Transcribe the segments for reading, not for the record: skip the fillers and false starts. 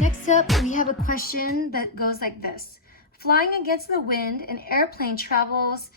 Next up, we have a question that goes like this. Flying against the wind, an airplane travels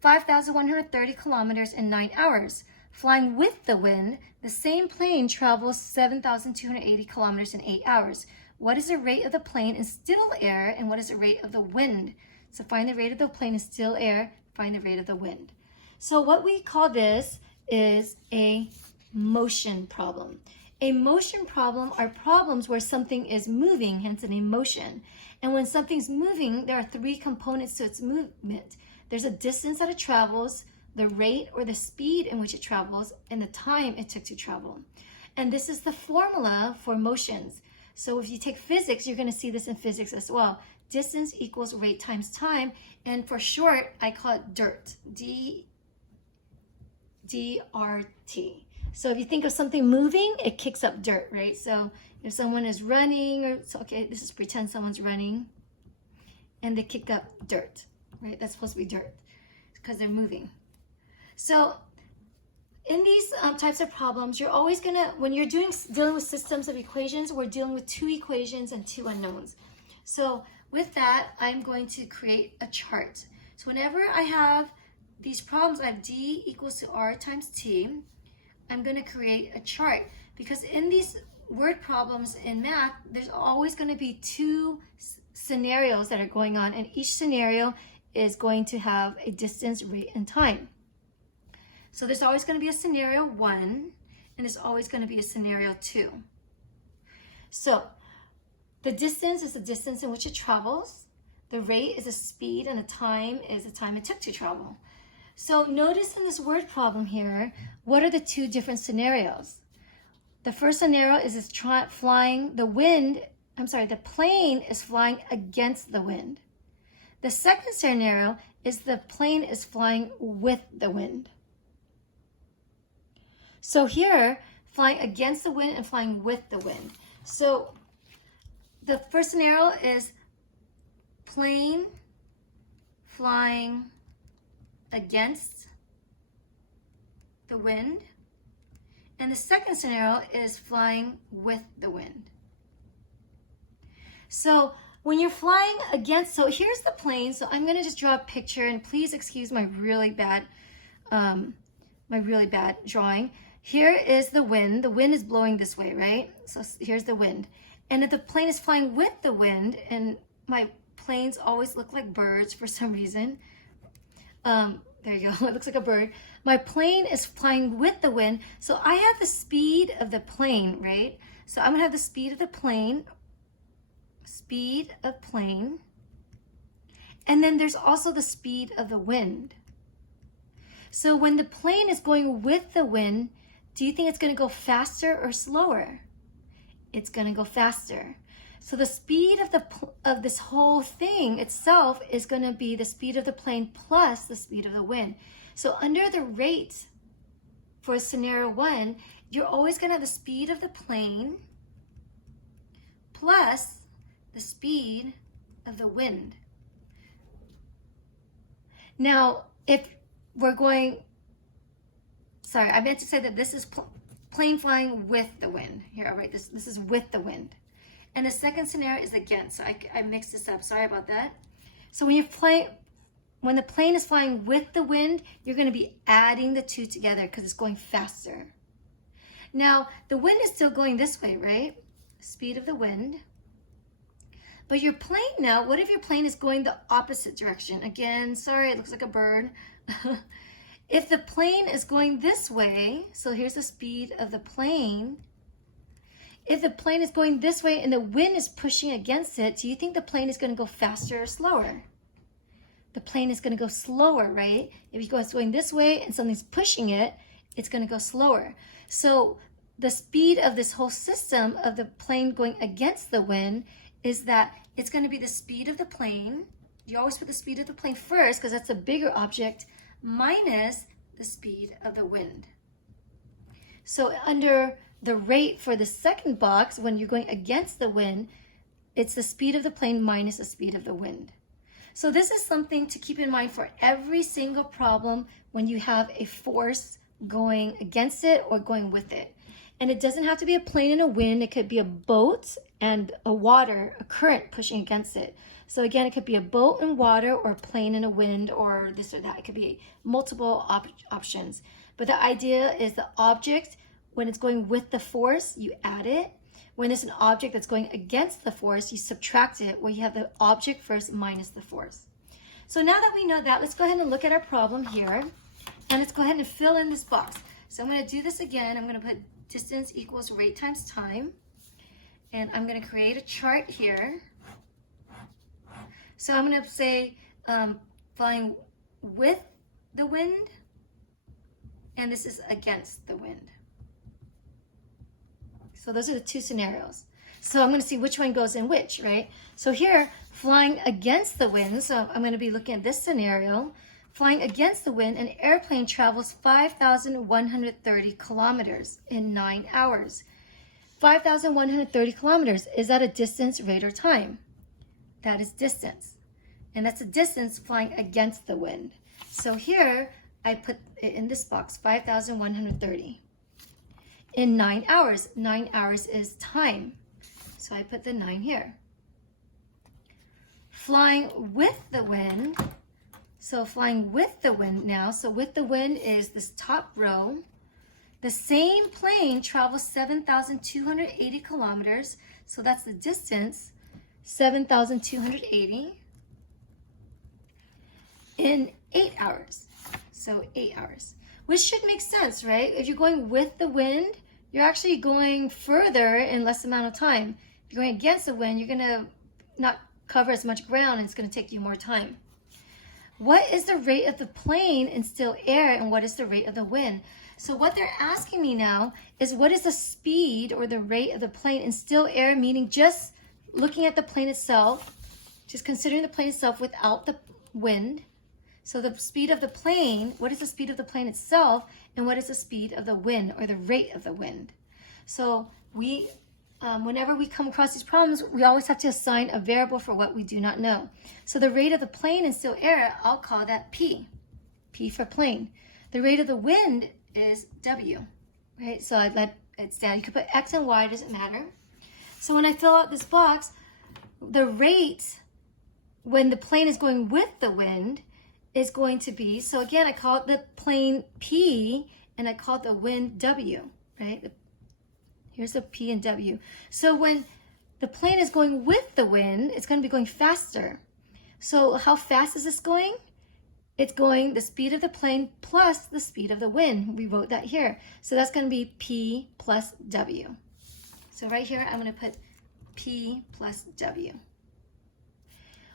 5,130 kilometers in 9 hours. Flying with the wind, the same plane travels 7,280 kilometers in 8 hours. What is the rate of the plane in still air, and what is the rate of the wind? So find the rate of the plane in still air, find the rate of the wind. So what we call this is a motion problem. A motion problem are problems where something is moving, hence an emotion. And when something's moving, there are three components to its movement. There's a distance that it travels, the rate or the speed in which it travels, and the time it took to travel. And this is the formula for motions. So if you take physics, you're going to see this in physics as well. Distance equals rate times time. And for short, I call it DIRT. D-R-T. So if you think of something moving, it kicks up dirt, right? So if someone is running, or okay, this is pretend someone's running, and they kick up dirt, right? That's supposed to be dirt because they're moving. So in these types of problems, you're always gonna, when you're dealing with systems of equations, we're dealing with two equations and two unknowns. So with that, I'm going to create a chart. So whenever I have these problems, I have d equals to r times t. I'm going to create a chart because in these word problems in math, there's always going to be two scenarios that are going on, and each scenario is going to have a distance, rate, and time. So there's always going to be a scenario 1, and there's always going to be a scenario 2. So the distance is the distance in which it travels, the rate is the speed, and the time is the time it took to travel. So notice in this word problem here, what are the two different scenarios? The first scenario is it's flying the plane is flying against the wind. The second scenario is the plane is flying with the wind. So here, flying against the wind and flying with the wind. So the first scenario is plane flying against the wind, and the second scenario is flying with the wind. So when you're flying against, so here's the plane. So I'm going to just draw a picture, and please excuse my really bad drawing. Here is the wind. The wind is blowing this way, right? So here's the wind, and if the plane is flying with the wind, and my planes always look like birds for some reason. There you go, it looks like a bird. My plane is flying with the wind, so I have the speed of the plane, right? So I'm gonna have the speed of the plane, and then there's also the speed of the wind. So when the plane is going with the wind, do you think it's gonna go faster or slower? It's gonna go faster. So the speed of this whole thing itself is going to be the speed of the plane plus the speed of the wind. So under the rate for scenario 1, you're always going to have the speed of the plane plus the speed of the wind. Now, if we're going, sorry, I meant to say that this is plane flying with the wind. Here, I'll write this. This is with the wind. And the second scenario is against. So I mixed this up. Sorry about that. So when the plane is flying with the wind, you're going to be adding the two together because it's going faster. Now, the wind is still going this way, right? Speed of the wind. But your plane now, what if your plane is going the opposite direction? Again, sorry, it looks like a bird. If the plane is going this way, so here's the speed of the plane. If the plane is going this way and the wind is pushing against it, do you think the plane is going to go faster or slower? The plane is going to go slower, right? If it's going this way and something's pushing it, it's going to go slower. So the speed of this whole system of the plane going against the wind is that it's going to be the speed of the plane. You always put the speed of the plane first because that's a bigger object, minus the speed of the wind. So under the rate for the second box, when you're going against the wind, it's the speed of the plane minus the speed of the wind. So this is something to keep in mind for every single problem when you have a force going against it or going with it. And it doesn't have to be a plane and a wind. It could be a boat and a current pushing against it. So again, it could be a boat in water or a plane in a wind or this or that. It could be multiple options. But the idea is the object, when it's going with the force, you add it. When there's an object that's going against the force, you subtract it, where you have the object first minus the force. So now that we know that, let's go ahead and look at our problem here. And let's go ahead and fill in this box. So I'm going to do this again. I'm going to put distance equals rate times time. And I'm going to create a chart here. So I'm going to say flying with the wind, and this is against the wind. So those are the two scenarios. So I'm going to see which one goes in which, right? So here, flying against the wind, so I'm going to be looking at this scenario. Flying against the wind, an airplane travels 5,130 kilometers in 9 hours. 5,130 kilometers, is that a distance, rate, or time? That is distance. And that's a distance flying against the wind. So here, I put it in this box, 5,130. In 9 hours, 9 hours is time. So I put the 9 here. Flying with the wind, so flying with the wind now, so with the wind is this top row. The same plane travels 7,280 kilometers, so that's the distance, 7,280 in 8 hours. So 8 hours, which should make sense, right? If you're going with the wind, you're actually going further in less amount of time. If you're going against the wind, you're gonna not cover as much ground and it's gonna take you more time. What is the rate of the plane in still air and what is the rate of the wind? So what they're asking me now is what is the speed or the rate of the plane in still air, meaning just looking at the plane itself, just considering the plane itself without the wind. So the speed of the plane, what is the speed of the plane itself, and what is the speed of the wind or the rate of the wind? So whenever we come across these problems, we always have to assign a variable for what we do not know. So the rate of the plane in still air, I'll call that P. P for plane. The rate of the wind is W, right? So I let it stand. You could put X and Y, doesn't matter. So when I fill out this box, the rate when the plane is going with the wind is going to be, so again, I call it the plane P and I call it the wind W, right? Here's the P and W. So when the plane is going with the wind, it's going to be going faster. So how fast is this going? It's going the speed of the plane plus the speed of the wind. We wrote that here. So that's going to be P plus W. So right here, I'm going to put P plus W.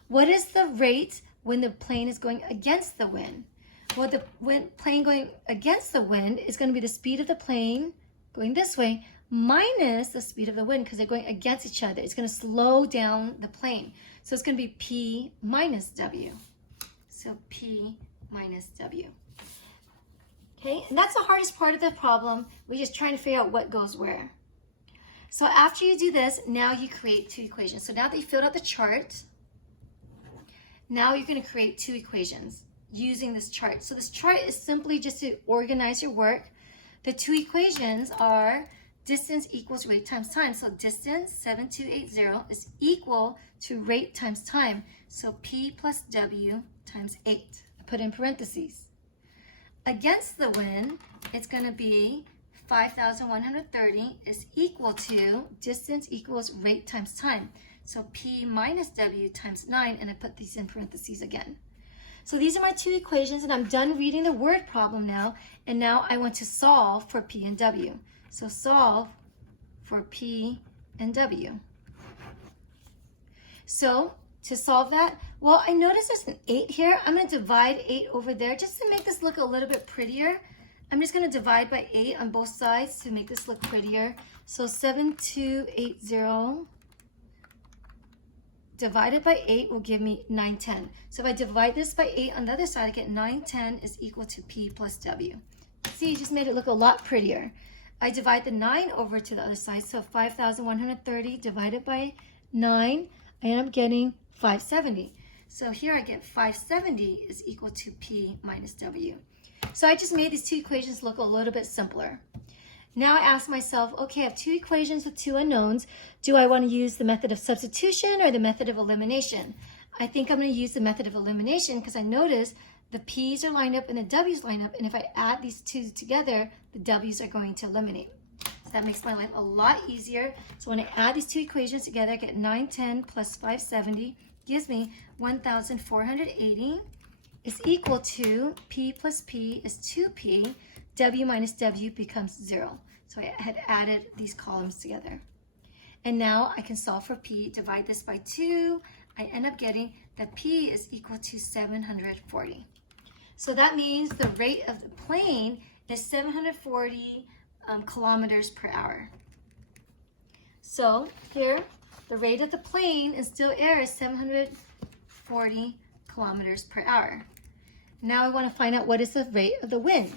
What is the rate when the plane is going against the wind? Well, the plane going against the wind is going to be the speed of the plane going this way minus the speed of the wind because they're going against each other. It's going to slow down the plane. So it's going to be P minus W. So P minus W. Okay, and that's the hardest part of the problem. We're just trying to figure out what goes where. So after you do this, now you create two equations. So now that you filled out the chart, now you're going to create two equations using this chart. So this chart is simply just to organize your work. The two equations are distance equals rate times time. So distance, 7280, is equal to rate times time. So P plus W times 8. I put in parentheses. Against the wind, it's going to be 5,130 is equal to distance equals rate times time. So P minus W times 9, and I put these in parentheses again. So these are my two equations, and I'm done reading the word problem now, and now I want to solve for P and W. So solve for P and W. So to solve that, well, I noticed there's an 8 here. I'm going to divide 8 over there just to make this look a little bit prettier. I'm just going to divide by 8 on both sides to make this look prettier. So 7280 divided by 8 will give me 910. So if I divide this by 8 on the other side, I get 910 is equal to P plus W. See, you just made it look a lot prettier. I divide the 9 over to the other side, so 5,130 divided by 9, I end up getting 570. So here I get 570 is equal to P minus W. So I just made these two equations look a little bit simpler. Now I ask myself, okay, I have two equations with two unknowns. Do I want to use the method of substitution or the method of elimination? I think I'm going to use the method of elimination because I notice the P's are lined up and the W's lined up. And if I add these two together, the W's are going to eliminate. So that makes my life a lot easier. So when I add these two equations together, I get 910 plus 570 gives me 1,480 is equal to P plus P is 2P. W minus W becomes 0. So I had added these columns together. And now I can solve for P, divide this by 2. I end up getting that P is equal to 740. So that means the rate of the plane is 740 kilometers per hour. So here, the rate of the plane in still air is 740 kilometers per hour. Now I want to find out what is the rate of the wind.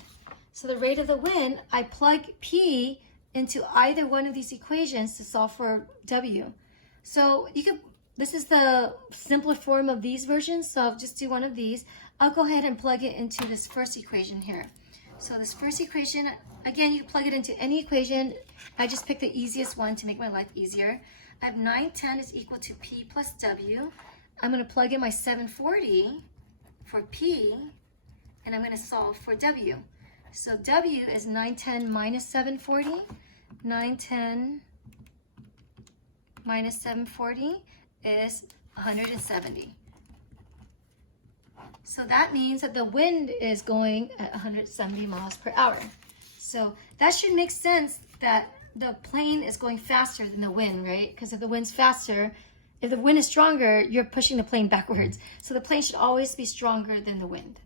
So the rate of the wind, I plug P into either one of these equations to solve for W. So you can, this is the simpler form of these versions, so I'll just do one of these. I'll go ahead and plug it into this first equation here. So this first equation, again, you can plug it into any equation. I just picked the easiest one to make my life easier. I have 910 is equal to P plus W. I'm going to plug in my 740 for P, and I'm going to solve for W. So W is 910 minus 740. 910 minus 740 is 170. So that means that the wind is going at 170 miles per hour. So that should make sense that the plane is going faster than the wind, right? Because if the wind's faster, if the wind is stronger, you're pushing the plane backwards. So the plane should always be stronger than the wind.